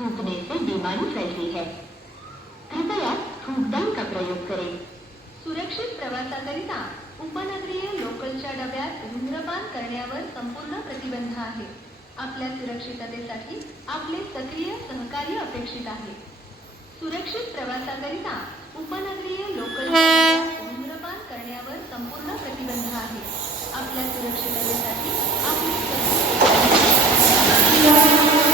थूकने से बीमारी फैलती है। कृपया थूकदान का प्रयोग करें। सुरक्षित प्रवासाकरिता उपनगरीय लोकलच्या डब्यात धूम्रपान करण्यावर संपूर्ण प्रतिबंध आहे। आपल्या सुरक्षिततेसाठी आपले सक्रिय सहकार्य अपेक्षित आहे। सुरक्षित प्रवासाकरिता उपनगरीय लोकलच्या डब्यात धूम्रपान करण्यावर संपूर्ण प्रतिबंध आहे। आपल्या सुरक्षिततेसाठी आपले सक्रिय